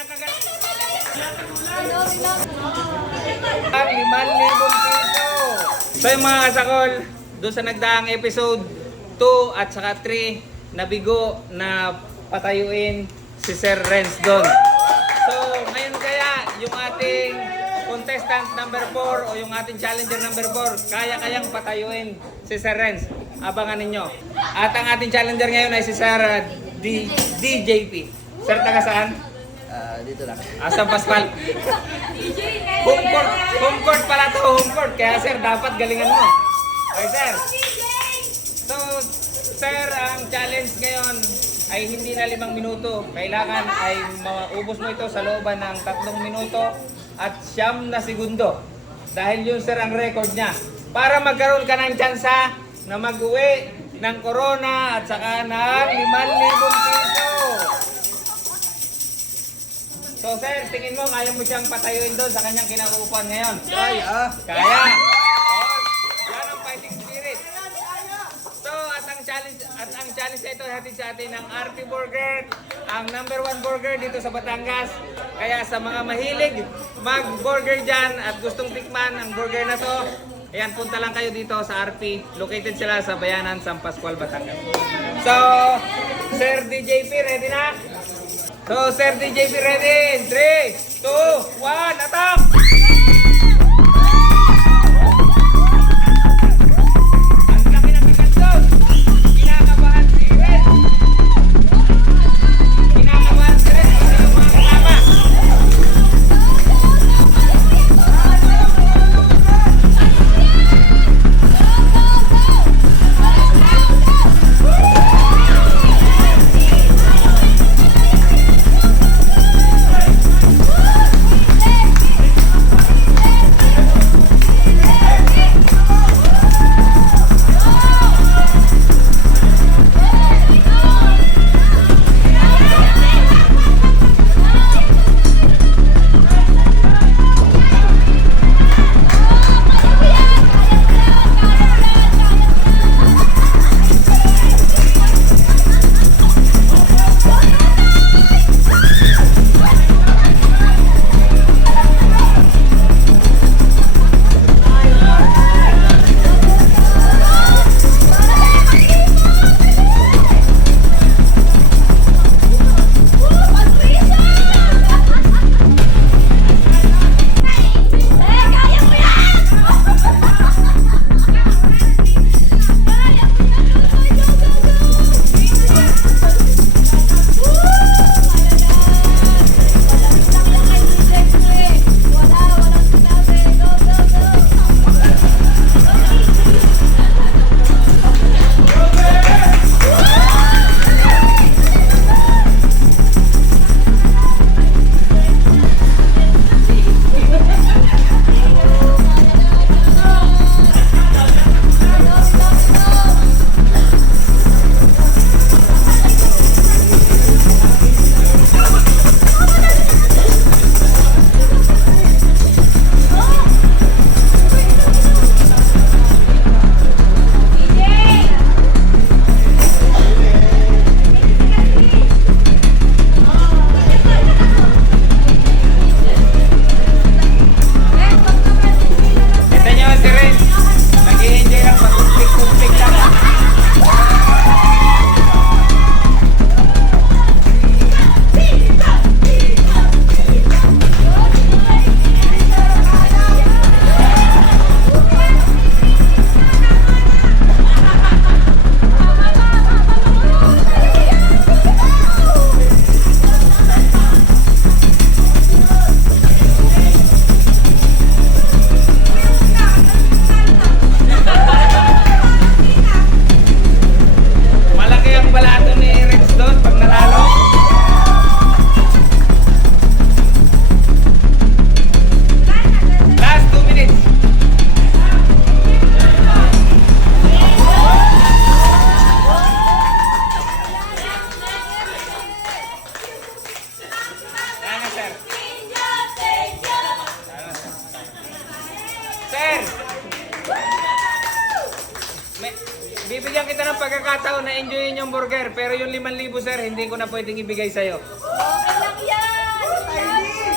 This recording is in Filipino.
ng kagat. Ang 5,000 piso. So yung mga kasakol, doon sa nagdaang episode 2 at saka 3, nabigo na patayuin si Sir Renz doon. So ngayon kaya yung ating contestant number 4 o yung ating challenger number 4, kaya-kayang patayuin si Sir Renz. Abangan ninyo. At ang ating challenger ngayon ay si Sir DJP. Sir, taga saan? Dito lang. San Pascual. Home court pala to, home court. Kaya sir, dapat galingan mo. Okay sir. So, sir, ang challenge ngayon ay hindi na 5 minuto. Kailangan ay maubos mo ito sa looban ng 3 minuto at 9 na segundo. Dahil yun sir ang record niya. Para magkaroon ka ng tsansa na mag-uwi ng corona at saka ng 5,000 piso. So sir, tingin mo kaya mo siyang patayuin doon sa kanyang kinauupuan ngayon? Kaya. Kaya. Oh, yan ang fighting spirit. So at ang challenge ito hatid sa atin ng RP Burger, ang number 1 burger dito sa Batangas. Kaya sa mga mahilig mag-burger dyan at gustong tikman ang burger na to, ayan, punta lang kayo dito sa RP. Located sila sa Bayanan, San Pascual, Batangas. So, Sir DJP, ready na? So, Sir DJP, ready? In 3, 2, 1, attack! Ang laki ng kagat doon. Kinakabahan si Red. Kinakabahan si Red. Kasi yung mga kasama. Bibigyan kita ng pagkakataon na enjoyin yung burger, pero yung 5,000 sir, hindi ko na pwedeng ibigay sa'yo. Okay lang yan!